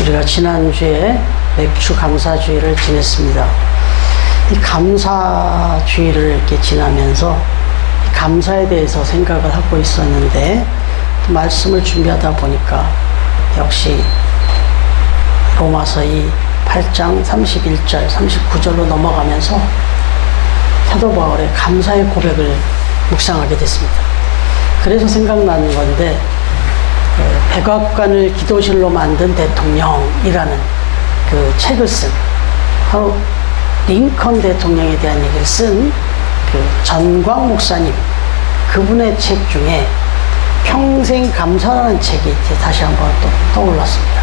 우리가 지난주에 맥주 감사주의를 지냈습니다. 이 감사주의를 이렇게 지나면서 감사에 대해서 생각을 하고 있었는데 말씀을 준비하다 보니까 역시 로마서 8장 31절 39절로 넘어가면서 사도 바울의 감사의 고백을 묵상하게 됐습니다. 그래서 생각나는 건데 백악관을 기도실로 만든 대통령이라는 그 책을 쓴 바로 링컨 대통령에 대한 얘기를 쓴 그 전광 목사님, 그분의 책 중에 평생 감사라는 책이 이제 다시 한번 또 떠올랐습니다.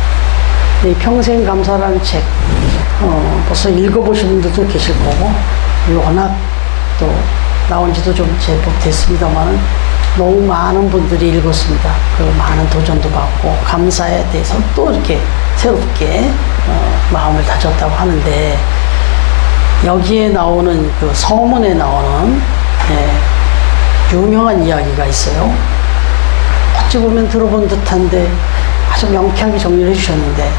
이 평생 감사라는 책 벌써 읽어보신 분들도 계실 거고, 워낙 또 나온 지도 좀 제법 됐습니다만 너무 많은 분들이 읽었습니다. 그 많은 도전도 받고 감사에 대해서 또 이렇게 새롭게 마음을 다졌다고 하는데, 여기에 나오는 그 서문에 나오는 유명한 이야기가 있어요. 어찌 보면 들어본 듯한데 아주 명쾌하게 정리를 해주셨는데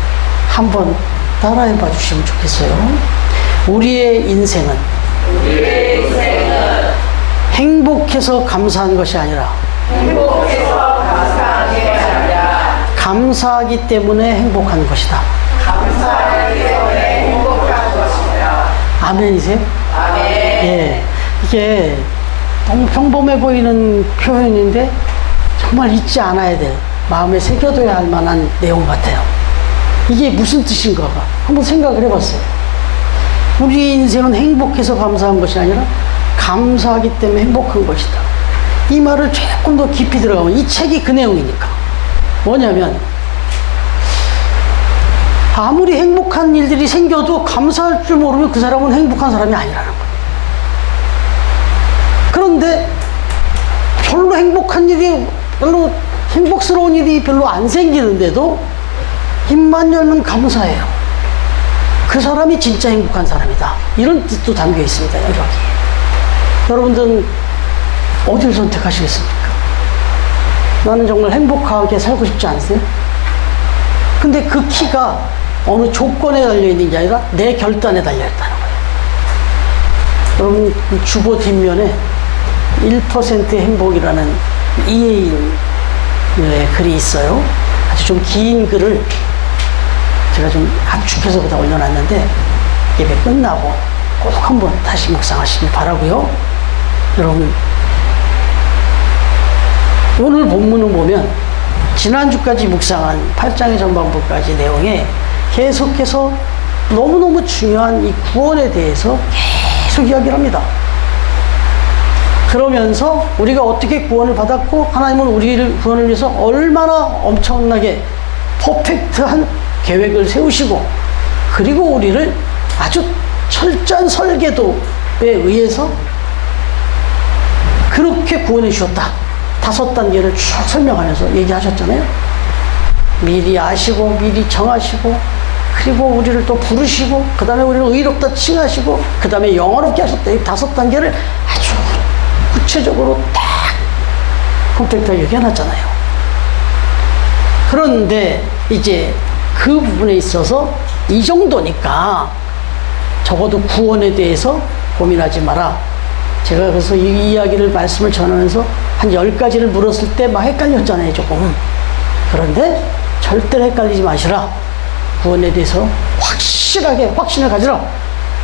한번 따라해 봐 주시면 좋겠어요. 우리의 인생은 행복해서 감사한 것이 아니라 감사하기 때문에 행복한 것이다. 아멘이세요? 아멘. 예, 이게 너무 평범해 보이는 표현인데 정말 잊지 않아야 될, 마음에 새겨둬야 할 만한 내용 같아요. 이게 무슨 뜻인가가 한번 생각을 해봤어요. 우리 인생은 행복해서 감사한 것이 아니라 감사하기 때문에 행복한 것이다. 이 말을 조금 더 깊이 들어가면 이 책이 그 내용이니까 뭐냐면, 아무리 행복한 일들이 생겨도 감사할 줄 모르면 그 사람은 행복한 사람이 아니라는 거예요. 그런데 별로 행복한 일이, 별로 행복스러운 일이 별로 안 생기는데도 입만 열면 감사해요. 그 사람이 진짜 행복한 사람이다. 이런 뜻도 담겨 있습니다, 여기. 여러분들은 어디를 선택하시겠습니까? 나는 정말 행복하게 살고 싶지 않으세요? 근데 그 키가 어느 조건에 달려있는 게 아니라 내 결단에 달려있다는 거예요. 여러분, 주보 뒷면에 1%의 행복이라는 이혜인의 글이 있어요. 아주 좀 긴 글을 제가 좀 압축해서 그다 올려놨는데 예배 끝나고 꼭 한번 다시 묵상하시길 바라고요. 여러분, 오늘 본문을 보면 지난주까지 묵상한 8장의 전반부까지 내용에 계속해서 너무너무 중요한 이 구원에 대해서 계속 이야기를 합니다. 그러면서 우리가 어떻게 구원을 받았고 하나님은 우리를 구원을 위해서 얼마나 엄청나게 퍼펙트한 계획을 세우시고, 그리고 우리를 아주 철저한 설계도에 의해서 그렇게 구원해 주셨다. 5단계를 쭉 설명하면서 얘기하셨잖아요. 미리 아시고 미리 정하시고, 그리고 우리를 또 부르시고, 그 다음에 우리를 의롭다 칭하시고, 그 다음에 영원롭게 하셨다. 이 5단계를 아주 구체적으로 딱 컴팩트하게 얘기해놨잖아요. 그런데 이제 그 부분에 있어서 이 정도니까 적어도 구원에 대해서 고민하지 마라. 제가 그래서 이 이야기를 말씀을 전하면서 한 10가지를 물었을 때 막 헷갈렸잖아요, 조금. 그런데 절대로 헷갈리지 마시라. 구원에 대해서 확실하게 확신을 가지라.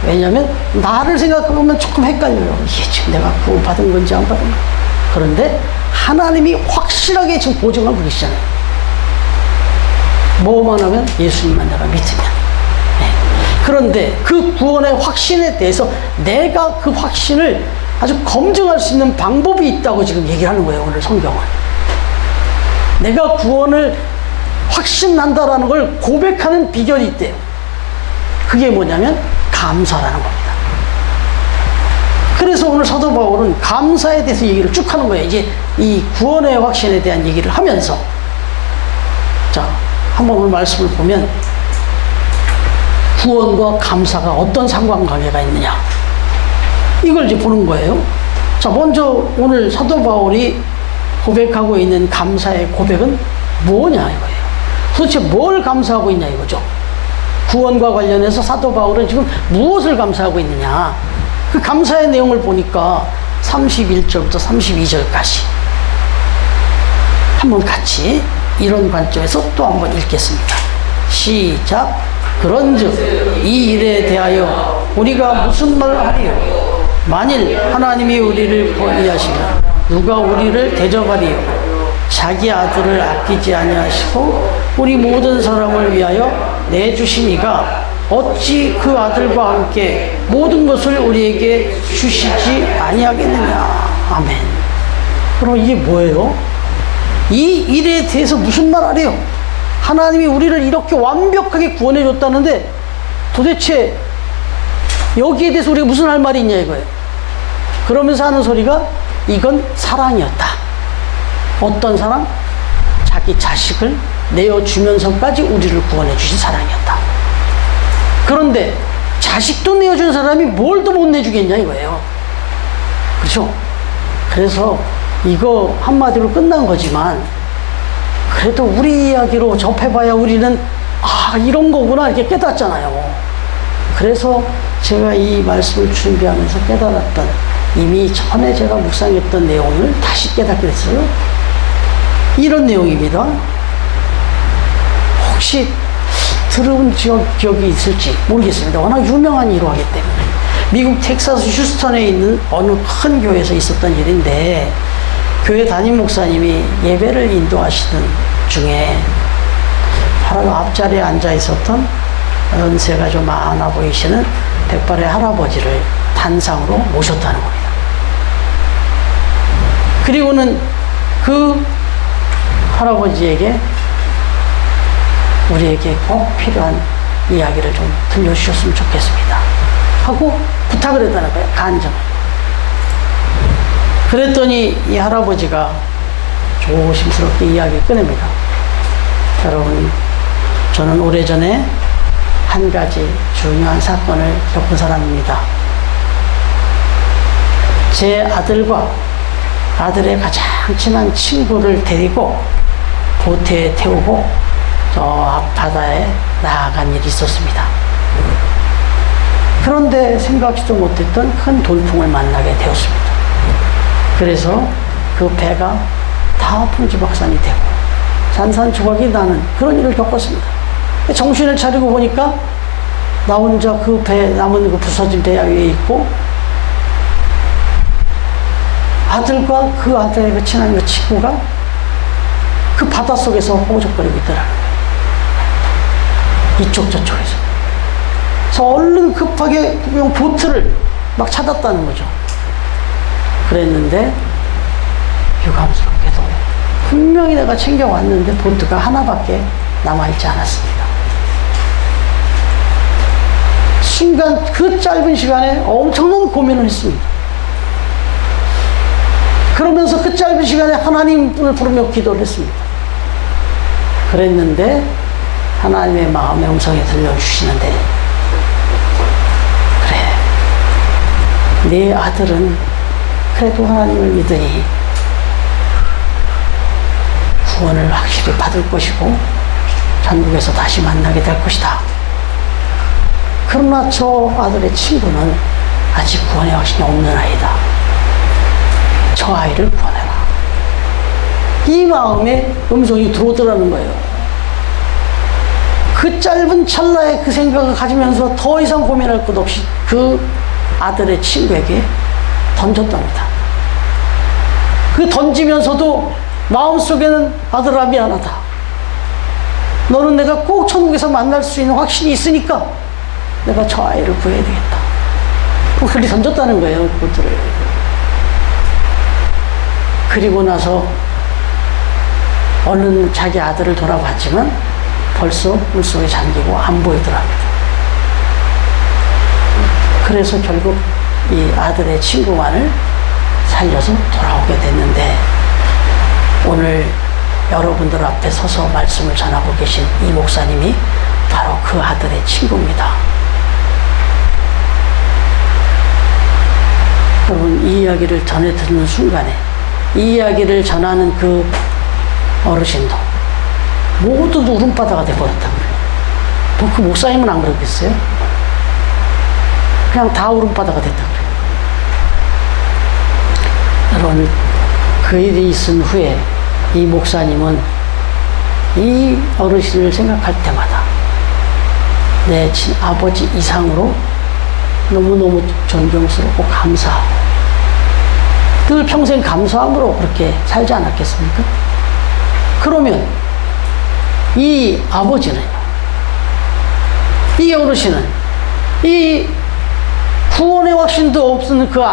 왜냐하면 나를 생각해보면 조금 헷갈려요. 이게 지금 내가 구원받은 건지 안 받은 건지. 그런데 하나님이 확실하게 지금 보증하고 계시잖아요. 뭐만 하면? 예수님만 내가 믿으면. 네. 그런데 그 구원의 확신에 대해서 내가 그 확신을 아주 검증할 수 있는 방법이 있다고 지금 얘기를 하는 거예요, 오늘 성경은. 내가 구원을 확신난다라는 걸 고백하는 비결이 있대요. 그게 뭐냐면 감사라는 겁니다. 그래서 오늘 사도 바울은 감사에 대해서 얘기를 쭉 하는 거예요. 이제 이 구원의 확신에 대한 얘기를 하면서, 자, 한번 오늘 말씀을 보면 구원과 감사가 어떤 상관관계가 있느냐, 이걸 이제 보는 거예요. 자, 먼저 오늘 사도 바울이 고백하고 있는 감사의 고백은 뭐냐 이거예요. 도대체 뭘 감사하고 있냐 이거죠. 구원과 관련해서 사도 바울은 지금 무엇을 감사하고 있느냐. 그 감사의 내용을 보니까 31절부터 32절까지 한번 같이 이런 관점에서 또 한번 읽겠습니다. 시작. 그런즉 이 일에 대하여 우리가 무슨 말을 하리요? 만일 하나님이 우리를 권위하시면 누가 우리를 대접하리요? 자기 아들을 아끼지 아니하시고 우리 모든 사람을 위하여 내주신 이가 어찌 그 아들과 함께 모든 것을 우리에게 주시지 아니하겠느냐. 아멘. 그럼 이게 뭐예요? 이 일에 대해서 무슨 말 하래요? 하나님이 우리를 이렇게 완벽하게 구원해 줬다는데 도대체 여기에 대해서 우리가 무슨 할 말이 있냐 이거예요. 그러면서 하는 소리가 이건 사랑이었다. 어떤 사랑? 자기 자식을 내어주면서까지 우리를 구원해 주신 사랑이었다. 그런데 자식도 내어준 사람이 뭘 더 못 내주겠냐 이거예요. 그렇죠? 그래서 이거 한마디로 끝난 거지만 그래도 우리 이야기로 접해봐야 우리는 이런 거구나 이렇게 깨닫잖아요. 그래서 제가 이 말씀을 준비하면서 깨달았던, 이미 전에 제가 묵상했던 내용을 다시 깨닫게 됐어요. 이런 내용입니다. 혹시 들어본 기억이 있을지 모르겠습니다. 워낙 유명한 일화이기 때문에. 미국 텍사스 휴스턴에 있는 어느 큰 교회에서 있었던 일인데, 교회 담임 목사님이 예배를 인도하시던 중에 바로 앞자리에 앉아 있었던 연세가 좀 많아 보이시는 백발의 할아버지를 단상으로 모셨다는 겁니다. 그리고는 그 할아버지에게 우리에게 꼭 필요한 이야기를 좀 들려주셨으면 좋겠습니다 하고 부탁을 했다는 거예요. 간증을. 그랬더니 이 할아버지가 조심스럽게 이야기를 꺼냅니다. 여러분, 저는 오래전에 한 가지 중요한 사건을 겪은 사람입니다. 제 아들과 아들의 가장 친한 친구를 데리고 보트에 태우고 저 앞바다에 나아간 일이 있었습니다. 그런데 생각지도 못했던 큰 돌풍을 만나게 되었습니다. 그래서 그 배가 다 풍지박산이 되고 산산조각이 나는 그런 일을 겪었습니다. 정신을 차리고 보니까 나 혼자 그 배, 남은 그 부서진 배 위에 있고 아들과 그 아들의 그 친한 그 친구가 그 바닷속에서 호적거리고 있더라고요. 이쪽 저쪽에서. 그래서 얼른 급하게 그냥 보트를 막 찾았다는 거죠. 그랬는데 유감스럽게도 분명히 내가 챙겨왔는데 보트가 하나밖에 남아있지 않았습니다. 순간 그 짧은 시간에 엄청난 고민을 했습니다. 그러면서 그 짧은 시간에 하나님을 부르며 기도를 했습니다. 그랬는데 하나님의 마음의 음성이 들려주시는데, 그래, 네 아들은 그래도 하나님을 믿으니 구원을 확실히 받을 것이고 천국에서 다시 만나게 될 것이다. 그러나 저 아들의 친구는 아직 구원의 확신이 없는 아이다. 저 아이를 구원해라. 이 마음에 음성이 들어오더라는 거예요. 그 짧은 찰나에 그 생각을 가지면서 더 이상 고민할 것 없이 그 아들의 친구에게 던졌답니다. 그 던지면서도 마음속에는 아들아 미안하다. 너는 내가 꼭 천국에서 만날 수 있는 확신이 있으니까 내가 저 아이를 구해야 되겠다. 그렇게 던졌다는 거예요. 그것들을. 그리고 나서 얼른 자기 아들을 돌아봤지만 벌써 물속에 잠기고 안 보이더랍니다. 그래서 결국 이 아들의 친구만을 살려서 돌아오게 됐는데, 오늘 여러분들 앞에 서서 말씀을 전하고 계신 이 목사님이 바로 그 아들의 친구입니다. 여러분, 이 이야기를 전해 듣는 순간에 이 이야기를 전하는 그 어르신도 모두 울음바다가 돼버렸다고 그래요. 그 목사님은 안 그렇겠어요? 그냥 다 울음바다가 됐다고 그래요. 여러분, 그 일이 있은 후에 이 목사님은 이 어르신을 생각할 때마다 내 아버지 이상으로 너무너무 존경스럽고 감사하고 늘 평생 감사함으로 그렇게 살지 않았겠습니까? 그러면 이 아버지는요, 이 어르신은 이 구원의 확신도 없는 그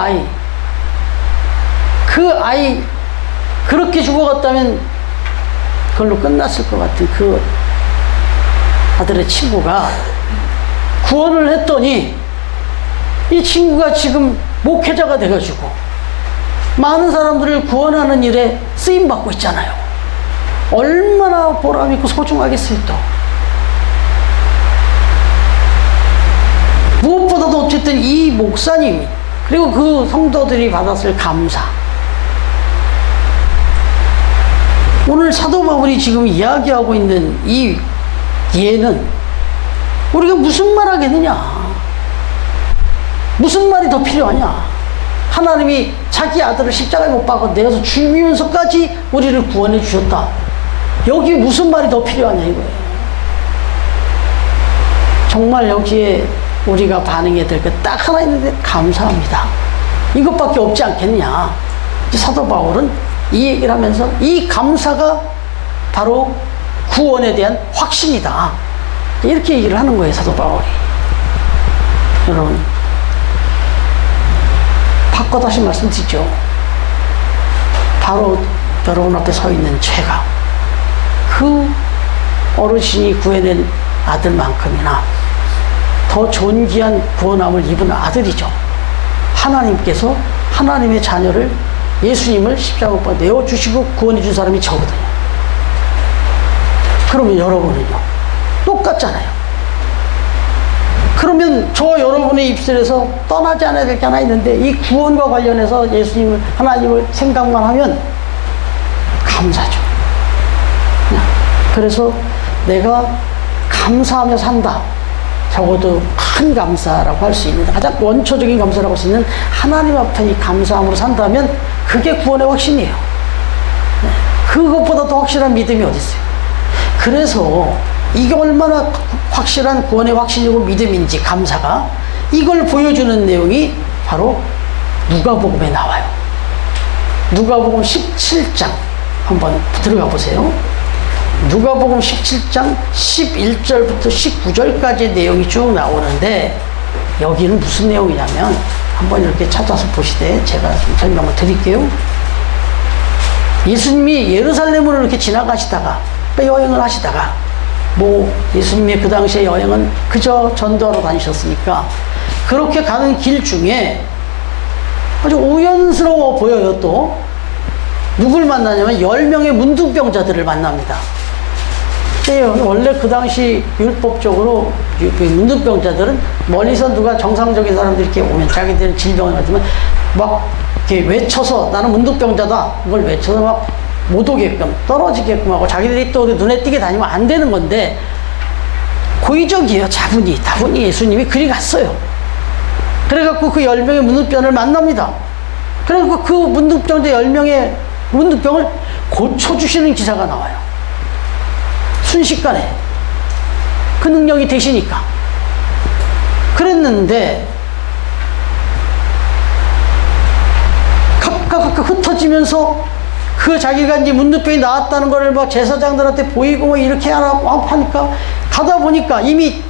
아이 그렇게 죽어갔다면 그걸로 끝났을 것 같은 그 아들의 친구가 구원을 했더니 이 친구가 지금 목회자가 돼가지고 많은 사람들을 구원하는 일에 쓰임받고 있잖아요. 얼마나 보람있고 소중하겠어요. 또 무엇보다도 어쨌든 이 목사님이 그리고 그 성도들이 받았을 감사, 오늘 사도 바울이 지금 이야기하고 있는 이 예는 우리가 무슨 말 하겠느냐, 무슨 말이 더 필요하냐. 하나님이 자기 아들을 십자가에 못 박아 내어서 죽이면서까지 우리를 구원해 주셨다. 여기 무슨 말이 더 필요하냐 이거예요. 정말 여기에 우리가 반응해야 될 게 딱 하나 있는데 감사합니다. 이것밖에 없지 않겠냐. 사도 바울은 이 얘기를 하면서 이 감사가 바로 구원에 대한 확신이다. 이렇게 얘기를 하는 거예요, 사도 바울이. 여러분, 바꿔 다시 말씀드리죠. 바로 여러분 앞에 서 있는 제가 그 어르신이 구해낸 아들만큼이나 더 존귀한 구원함을 입은 아들이죠. 하나님께서 하나님의 자녀를, 예수님을 십자가에 내어주시고 구원해 준 사람이 저거든요. 그러면 여러분은요? 똑같잖아요. 그러면 저 여러분의 입술에서 떠나지 않아야 될 게 하나 있는데, 이 구원과 관련해서 예수님을, 하나님을 생각만 하면 감사죠. 그래서 내가 감사하며 산다. 적어도 큰 감사라고 할 수 있는, 가장 원초적인 감사라고 할 수 있는 하나님 앞에 이 감사함으로 산다면 그게 구원의 확신이에요. 그것보다 더 확실한 믿음이 어디 있어요? 그래서 이게 얼마나 확실한 구원의 확신이고 믿음인지, 감사가, 이걸 보여주는 내용이 바로 누가복음에 나와요. 누가복음 17장 한번 들어가 보세요. 누가복음 17장 11절부터 19절까지 내용이 쭉 나오는데, 여기는 무슨 내용이냐면 한번 이렇게 찾아서 보시되 제가 좀 설명을 드릴게요. 예수님이 예루살렘으로 이렇게 지나가시다가, 여행을 하시다가, 예수님의 그 당시에 여행은 그저 전도하러 다니셨으니까 그렇게 가는 길 중에 아주 우연스러워 보여요. 또 누굴 만나냐면 10명의 문둥병자들을 만납니다. 원래 그 당시 율법적으로 문둥병자들은 멀리서 누가 정상적인 사람들이 이렇게 오면 자기들은 질병을 가지면 막 이렇게 외쳐서 나는 문둥병자다, 이걸 외쳐서 막 못 오게끔, 떨어지게끔 하고 자기들이 또 눈에 띄게 다니면 안 되는 건데, 고의적이에요. 다분히 예수님이 그리 갔어요. 그래갖고 그 10명의 문둥병을 만납니다. 그래갖고 그 문둥병자 10명의 문둥병을 고쳐주시는 기사가 나와요. 순식간에. 그 능력이 되시니까. 그랬는데 각각 흩어지면서 그 자기가 이제 문둥병이 나왔다는 거를 막 제사장들한테 보이고 이렇게 하니까, 가다 보니까 이미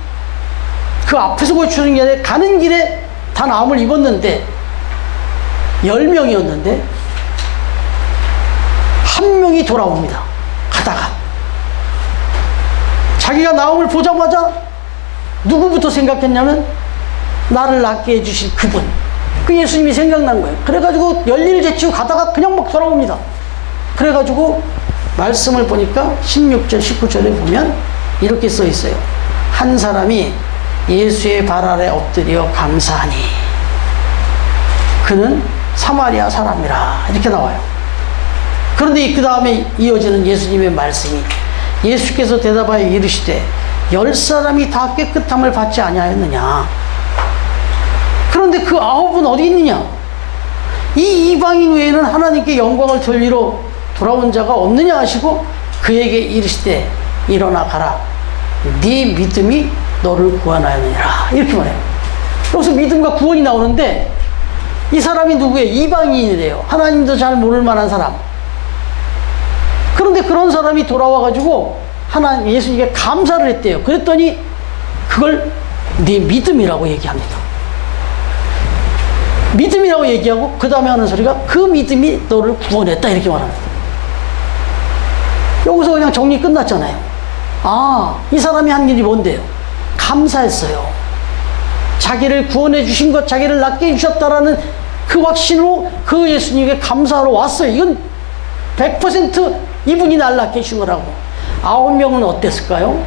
그 앞에서 고쳐주는 게 아니라 가는 길에 다 나음을 입었는데 10명이었는데 한 명이 돌아옵니다. 가다가 자기가 나음을 보자마자 누구부터 생각했냐면 나를 낫게 해주신 그분, 그 예수님이 생각난 거예요. 그래가지고 열일 제치고 가다가 그냥 막 돌아옵니다. 그래가지고 말씀을 보니까 16절 19절에 보면 이렇게 써 있어요. 한 사람이 예수의 발 아래 엎드려 감사하니 그는 사마리아 사람이라, 이렇게 나와요. 그런데 그 다음에 이어지는 예수님의 말씀이 예수께서 대답하여 이르시되 10사람이 다 깨끗함을 받지 아니하였느냐. 그런데 그 9은 어디 있느냐. 이 이방인 외에는 하나님께 영광을 돌리러 돌아온 자가 없느냐 하시고 그에게 이르시되 일어나 가라. 네 믿음이 너를 구원하였느니라. 이렇게 말해요. 여기서 믿음과 구원이 나오는데 이 사람이 누구예요? 이방인이래요. 하나님도 잘 모를 만한 사람. 그런데 그런 사람이 돌아와가지고 예수님께 감사를 했대요. 그랬더니 그걸 네 믿음이라고 얘기합니다. 믿음이라고 얘기하고 그 다음에 하는 소리가 그 믿음이 너를 구원했다 이렇게 말합니다. 여기서 그냥 정리 끝났잖아요. 아, 이 사람이 한 일이 뭔데요? 감사했어요. 자기를 구원해 주신 것, 자기를 낫게 해주셨다라는 그 확신으로 그 예수님께 감사하러 왔어요. 이건 100% 이분이 날 낫게 해주신 거라고. 9명은 어땠을까요?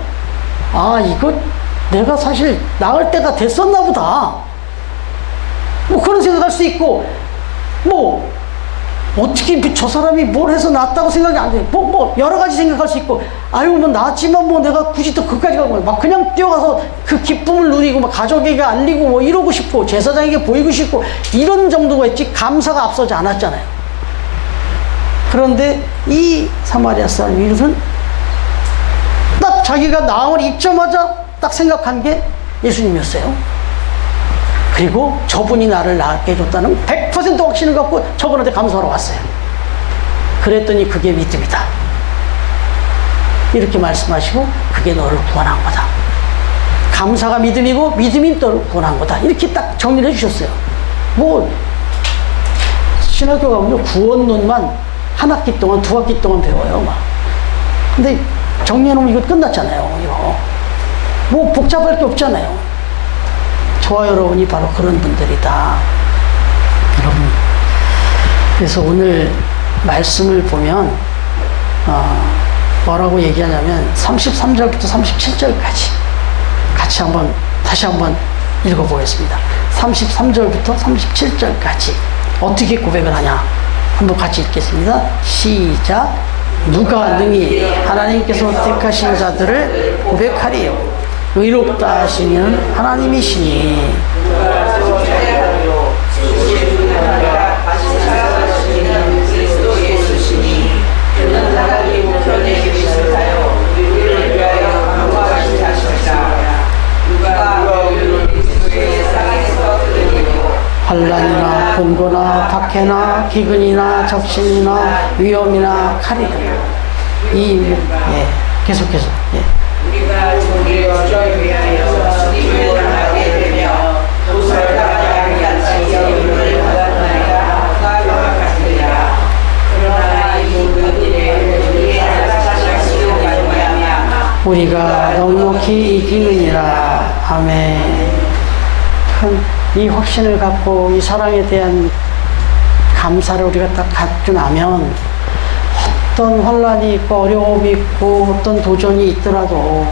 아, 이거 내가 사실 나을 때가 됐었나 보다. 뭐 그런 생각할 수 있고, 뭐 어떻게 저 사람이 뭘 해서 낫다고 생각이 안 돼. 뭐 여러 가지 생각할 수 있고, 아유 뭐 낫지만 뭐 내가 굳이 또 그까지 가고 막 그냥 뛰어가서 그 기쁨을 누리고 막 가족에게 알리고 뭐 이러고 싶고 제사장에게 보이고 싶고 이런 정도가 있지 감사가 앞서지 않았잖아요. 그런데 이 사마리아 사람 이웃은 딱 자기가 나음을 입자마자 딱 생각한 게 예수님이었어요. 그리고 저분이 나를 낫게 해줬다는 100% 확신을 갖고 저분한테 감사하러 왔어요. 그랬더니 그게 믿음이다. 이렇게 말씀하시고 그게 너를 구원한 거다. 감사가 믿음이고 믿음이 너를 구원한 거다. 이렇게 딱 정리를 해주셨어요. 뭐 신학교 가면 구원론만 한 학기 동안 2학기 동안 배워요. 막. 근데 정리해놓으면 이거 끝났잖아요. 이거. 뭐 복잡할 게 없잖아요. 저와 여러분이 바로 그런 분들이다. 여러분, 그래서 오늘 말씀을 보면 뭐라고 얘기하냐면 33절부터 37절까지 같이 다시 한번 읽어보겠습니다. 33절부터 37절까지 어떻게 고백을 하냐 한번 같이 읽겠습니다. 시작. 누가 능히 하나님께서 택하신 자들을 고백하리요. 의롭다 하시는 하나님이시니 환난이나 곤고나 박해나 기근이나 적신이나 위험이나 칼이라. 계속해서. 우리가 주의 주를 위하여 주님을 하게 되며 도설당하지 않지 영을 받았나이다. 사과 같으리라. 그러나 이 모든 일에 우리의 사랑하시는 말미암아 우리가 넉넉히 이기느니라. 아멘. 이 확신을 갖고 이 사랑에 대한 감사를 우리가 딱 갖고 나면 어떤 환난이 있고 어려움이 있고 어떤 도전이 있더라도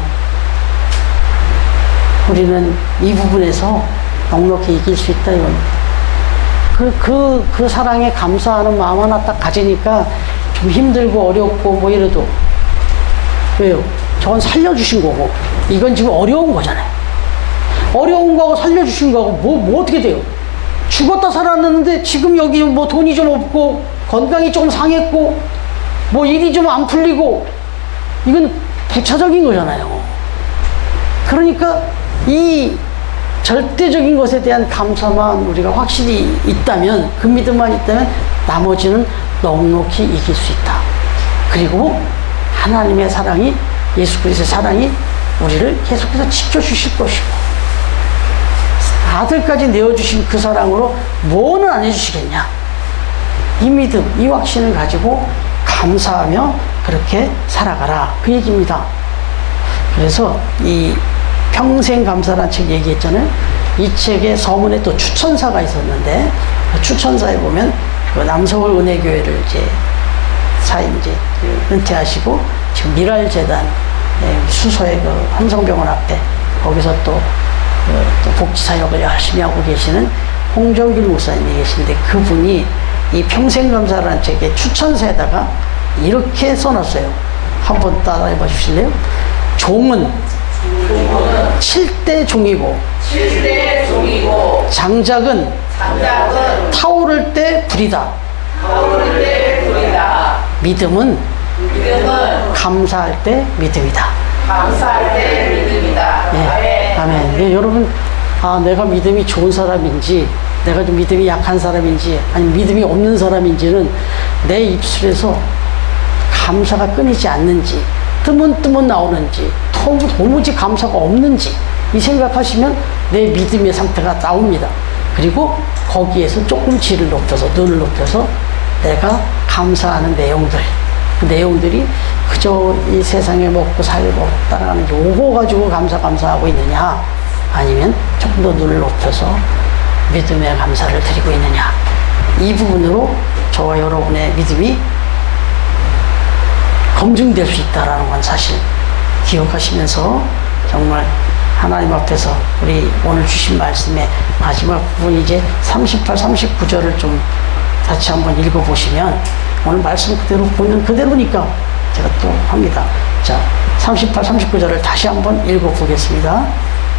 우리는 이 부분에서 넉넉히 이길 수 있다 이겁니다. 그 사랑에 감사하는 마음 하나 딱 가지니까 좀 힘들고 어렵고 뭐 이래도 왜요? 저건 살려주신 거고 이건 지금 어려운 거잖아요. 어려운 거하고 살려주신 거하고 뭐 어떻게 돼요? 죽었다 살았는데 지금 여기 뭐 돈이 좀 없고 건강이 좀 상했고 뭐 일이 좀 안 풀리고 이건 부차적인 거잖아요. 그러니까 이 절대적인 것에 대한 감사만 우리가 확실히 있다면, 그 믿음만 있다면 나머지는 넉넉히 이길 수 있다. 그리고 하나님의 사랑이, 예수 그리스도의 사랑이 우리를 계속해서 지켜주실 것이고 아들까지 내어주신 그 사랑으로 뭐는 안 해주시겠냐. 이 믿음, 이 확신을 가지고 감사하며 그렇게 살아가라, 그 얘기입니다. 그래서 이 평생 감사라는 책 얘기했잖아요. 이 책의 서문에 또 추천사가 있었는데, 그 추천사에 보면 그 남서울 은혜교회를 이제 은퇴하시고 지금 미랄재단 수서의 그 함성병원 앞에 거기서 또 복지사역을 열심히 하고 계시는 홍정길 목사님이 계신데, 그분이 이 평생감사라는 책의 추천사에다가 이렇게 써놨어요. 한번 따라해 봐 주실래요? 종은 7대 종이고 7대 종이고 장작은 타오를 때 불이다. 타오를 때 불이다. 믿음은 감사할 때 믿음이다. 감사할 때 믿음이다. 예, 아멘. 예, 여러분, 내가 믿음이 좋은 사람인지, 내가 좀 믿음이 약한 사람인지, 아니면 믿음이 없는 사람인지는 내 입술에서 감사가 끊이지 않는지, 뜨문뜨문 나오는지, 도무지 감사가 없는지, 이 생각하시면 내 믿음의 상태가 나옵니다. 그리고 거기에서 조금 질을 높여서, 눈을 높여서 내가 감사하는 내용들, 그 내용들이 그저 이 세상에 먹고 살고 따라가는 요거 가지고 감사하고 있느냐, 아니면 조금 더 눈을 높여서 믿음의 감사를 드리고 있느냐, 이 부분으로 저와 여러분의 믿음이 검증될 수 있다는 건 사실 기억하시면서 정말 하나님 앞에서 우리 오늘 주신 말씀의 마지막 부분 이제 38, 39절을 좀 같이 한번 읽어보시면 오늘 말씀 그대로 보면 그대로니까 제가 또 합니다. 자, 38, 39절을 다시 한번 읽어보겠습니다.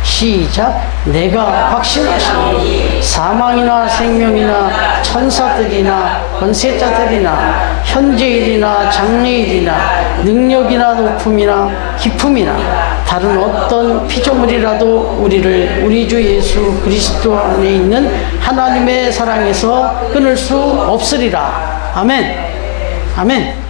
시작. 내가 확신하시니 사망이나 생명이나 천사들이나 권세자들이나 현재일이나 장래일이나 능력이나 높음이나 기품이나 다른 어떤 피조물이라도 우리를 우리 주 예수 그리스도 안에 있는 하나님의 사랑에서 끊을 수 없으리라. 아멘. 아멘.